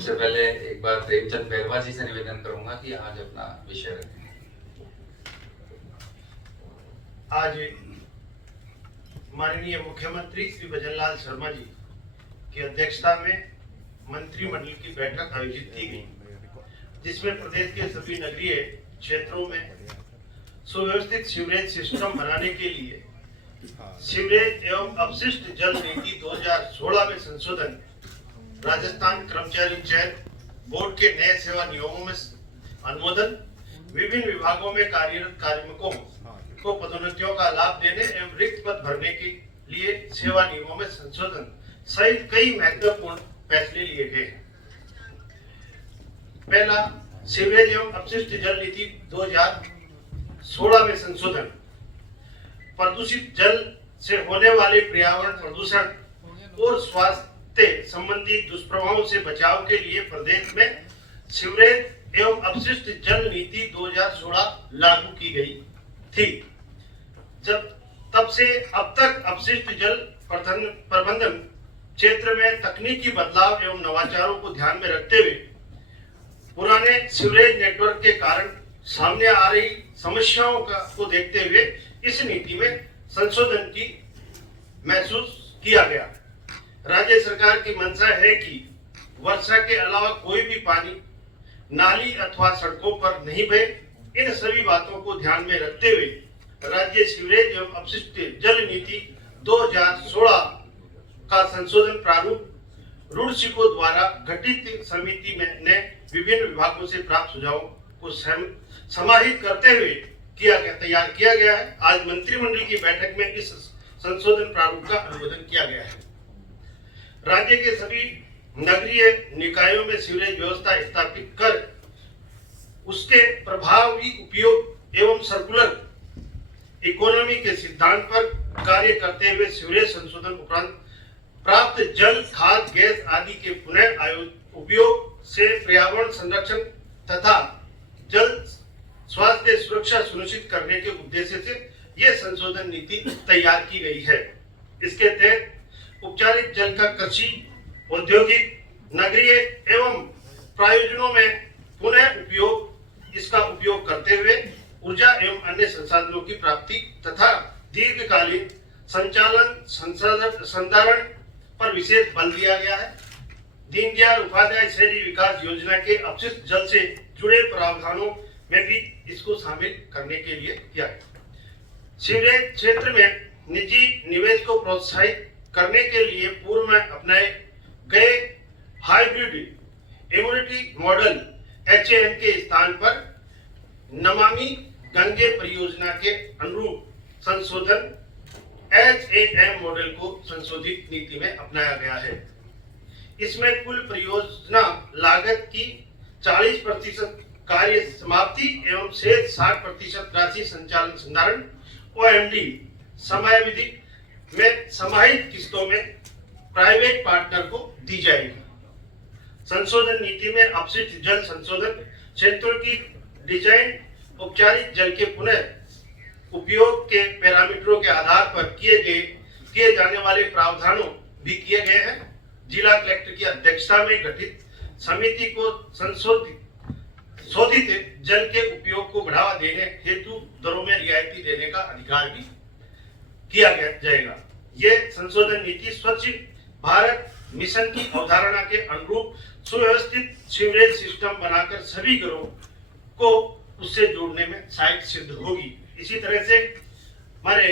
सबसे पहले एक बार प्रेमचंद बैरवा जी से निवेदन करूंगा कि आज अपना विषय रखें। आज माननीय मुख्यमंत्री श्री भजनलाल शर्मा जी की अध्यक्षता में मंत्रिमंडल की बैठक आयोजित की गई, जिसमें प्रदेश के सभी नगरीय क्षेत्रों में सुव्यवस्थित सीवरेज सिस्टम बनाने के लिए सीवरेज एवं अपशिष्ट जल नीति 2016 में संशोधन, राजस्थान कर्मचारी चयन बोर्ड के नए सेवा नियमों में अनुमोदन, विभिन्न विभागों में कार्यरत कार्मिकों को पदोन्नतियों का लाभ देने एवं रिक्त पद भरने के लिए सेवा नियमों में संशोधन सहित कई महत्वपूर्ण फैसले लिए गए हैं। पहला, सीवरेज एवं अपशिष्ट जल नीति 2016 में संशोधन। प्रदूषित जल से होने वाले पर्यावरण प्रदूषण और स्वास्थ्य संबंधी दुष्प्रभावों से बचाव के लिए प्रदेश में सीवरेज एवं अपशिष्ट जल नीति 2016 लागू की गई थी। तब से अब तक अपशिष्ट जल प्रबंधन क्षेत्र में तकनीकी बदलाव एवं नवाचारों को ध्यान में रखते हुए पुराने सीवरेज नेटवर्क के कारण सामने आ रही समस्याओं को देखते हुए इस नीति में संशोधन की महसूस किया गया। राज्य सरकार की मंशा है कि वर्षा के अलावा कोई भी पानी नाली अथवा सड़कों पर नहीं बहे। इन सभी बातों को ध्यान में रखते हुए राज्य सीवरेज एवं अपशिष्ट जल नीति 2016 का संशोधन प्रारूप रुड़सिको द्वारा गठित समिति ने विभिन्न विभागों से प्राप्त सुझावों को समाहित करते हुए तैयार किया गया है। आज मंत्रिमंडल की बैठक में इस संशोधन प्रारूप का अनुमोदन किया गया है। राज्य के सभी नगरीय निकायों में सीवरेज व्यवस्था स्थापित कर उसके प्रभावी उपयोग एवं सर्कुलर इकोनॉमी के सिद्धांत पर कार्य करते हुए सीवरेज संशोधन उपरांत प्राप्त जल, खाद, गैस आदि के पुनः उपयोग से पर्यावरण संरक्षण तथा जल स्वास्थ्य सुरक्षा सुनिश्चित करने के उद्देश्य से यह संशोधन नीति तैयार की गई है। इसके तहत उपचारित जल का कृषि, औद्योगिक, नगरीय एवं प्रयोजनों में पुनः उपयोग, इसका उपयोग करते हुए ऊर्जा एवं अन्य संसाधनों की प्राप्ति तथा दीर्घकालीन संधारण पर विशेष बल दिया गया है। दीनदयाल उपाध्याय शहरी विकास योजना के अपशिष्ट जल से जुड़े प्रावधानों में भी इसको शामिल करने के लिए किया गया। सीवरेज क्षेत्र में निजी निवेश को प्रोत्साहित करने के लिए पूर्व में अपनाए गए हाइब्रिड इम्यूनिटी मॉडल HAM के स्थान पर नमामि गंगे परियोजना के अनुरूप संशोधन HAM मॉडल को संशोधित नीति में अपनाया गया है। इसमें कुल परियोजना लागत की 40% कार्य समाप्ति एवं शेष 60% राशि संचालन संधारण OMD समयावधि में समाहित किस्तों में प्राइवेट पार्टनर को दी जाएगी। संशोधन नीति में अपशिष्ट जल संशोधन क्षेत्रों की डिजाइन औपचारिक जल के पुनः उपयोग के पैरामीटरों के आधार पर किए जाने वाले प्रावधानों भी किए गए हैं। जिला कलेक्टर की अध्यक्षता में गठित समिति को शोधित जल के उपयोग को बढ़ावा देने हेतु दरों में रियायती देने का अधिकार भी किया जाएगा। ये संशोधन नीति स्वच्छ भारत मिशन की अवधारणा के अनुरूप सुव्यवस्थित सीवरेज सिस्टम बनाकर सभी घरों को उससे जोड़ने में सहायक सिद्ध होगी। इसी तरह से हमारे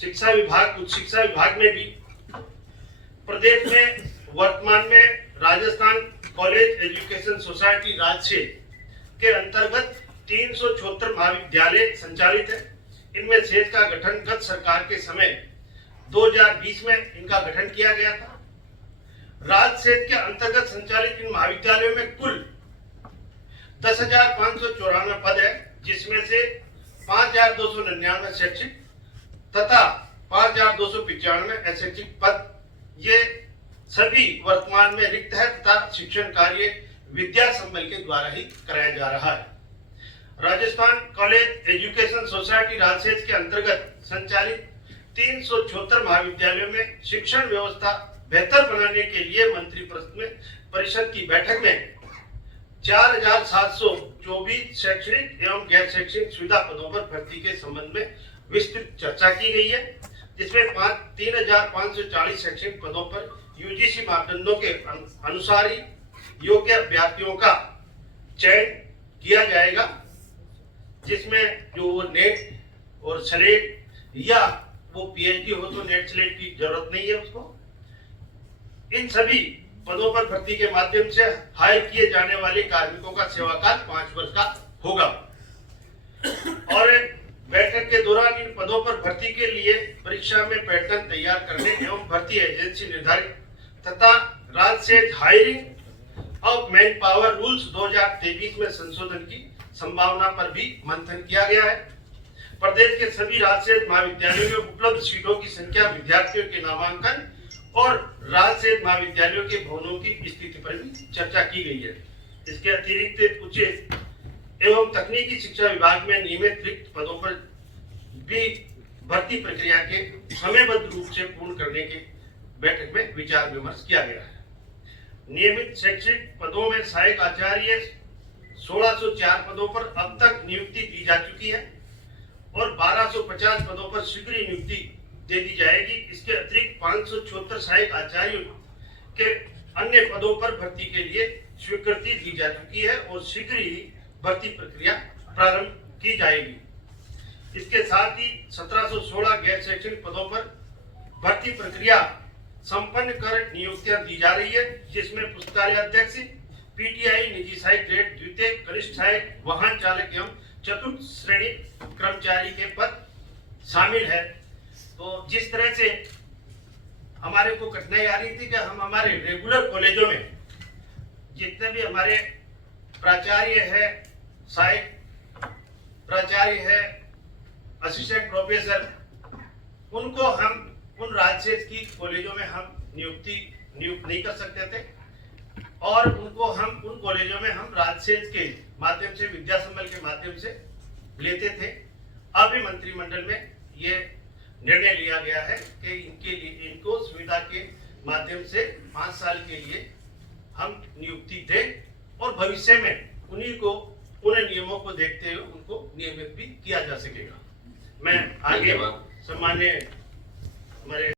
शिक्षा विभाग, उच्च शिक्षा विभाग में भी प्रदेश में वर्तमान में राजस्थान कॉलेज एजुकेशन सोसाइटी राज्यक्षेत्र के अंतर्गत 376 महाविद्यालय संचालित है। इनमें शेष का गठन गत सरकार के समय 2020 में इनका गठन किया गया था। राज्य क्षेत्र के अंतर्गत संचालित इन महाविद्यालयों में कुल 10,594 पद है, जिसमें से 5,299 शैक्षिक तथा 5,295 अशैक्षिक पद ये सभी वर्तमान में रिक्त है तथा शिक्षण कार्य विद्या संबल के द्वारा ही कराया जा रहा है। राजस्थान कॉलेज एजुकेशन सोसाइटी राजसेज के अंतर्गत संचालित 376 महाविद्यालयों में शिक्षण व्यवस्था बेहतर बनाने के लिए मंत्री परिषद में परिषद की बैठक में 4,724 शैक्षणिक एवं गैर शैक्षणिक सुविधा पदों पर भर्ती के संबंध में विस्तृत चर्चा की गई है, जिसमें 3,540 शैक्षणिक पदों पर यूजीसी मापदंडों के अनुसार ही योग्य अभ्यर्थियों का चयन किया जाएगा, जिसमें जो वो नेट और स्लेट या वो पीएचडी हो तो नेट स्लेट की जरूरत नहीं है उसको। इन सभी पदों पर भर्ती के माध्यम से हायर किए जाने वाले कार्मिकों का सेवाकाल 5 वर्ष का होगा और बैठक के दौरान इन पदों पर भर्ती के लिए परीक्षा में पैटर्न तैयार करने एवं भर्ती एजेंसी निर्धारित तथा राज्य से hiring of man power rules 2023 में संशोधन की संभावना पर भी मंथन किया गया है। प्रदेश के सभी राज्य महाविद्यालयों में उपलब्ध सीटों की संख्या, विद्यार्थियों के नामांकन और राज्य महाविद्यालयों के भवनों की स्थिति पर भी चर्चा की गई है। इसके अतिरिक्त उच्च एवं तकनीकी शिक्षा विभाग में नियमित रिक्त पदों पर भी भर्ती प्रक्रिया के समयबद्ध रूप से पूर्ण करने के बैठक में विचार विमर्श किया गया है। नियमित शैक्षिक पदों में सहायक आचार्य 1604 पदों पर अब तक नियुक्ति दी जा चुकी है और 1250 पदों पर शीघ्र नियुक्ति दे दी जाएगी। इसके अतिरिक्त 576 सहायक आचार्यों के अन्य पदों पर भर्ती के लिए स्वीकृति दी जा चुकी है और शीघ्र ही भर्ती प्रक्रिया प्रारंभ की जाएगी। इसके साथ ही 1716 गैर शैक्षणिक पदों पर भर्ती प्रक्रिया संपन्न कर नियुक्तियां दी जा रही है, जिसमें पुस्तकालय अध्यक्ष, पीटीआई, निजी सहायक ग्रेड द्वितीय, कनिष्ठ सहायक, वाहन चालक एवं चतुर्थ श्रेणी कर्मचारी के पद शामिल है। तो जिस तरह से हमारे को कठिनाई आ रही थी कि हम हमारे रेगुलर कॉलेजों में जितने भी हमारे प्राचार्य है, सहायक प्राचार्य है, असिस्टेंट प्रोफेसर, उनको हम उन राज्य की कॉलेजों में हम नियुक्त नहीं कर सकते थे और उनको हम उन कॉलेजों में हम राज्य के माध्यम से, विद्या संबल के माध्यम से लेते थे। अभी मंत्रिमंडल में ये निर्णय लिया गया है कि इनके लिए, इनको सुविधा के माध्यम से 5 साल के लिए हम नियुक्ति दें और भविष्य में उन्हीं को, उन नियमों को देखते हुए उनको नियमित भी किया जा सकेगा। मैं आगे सम्मान्य हमारे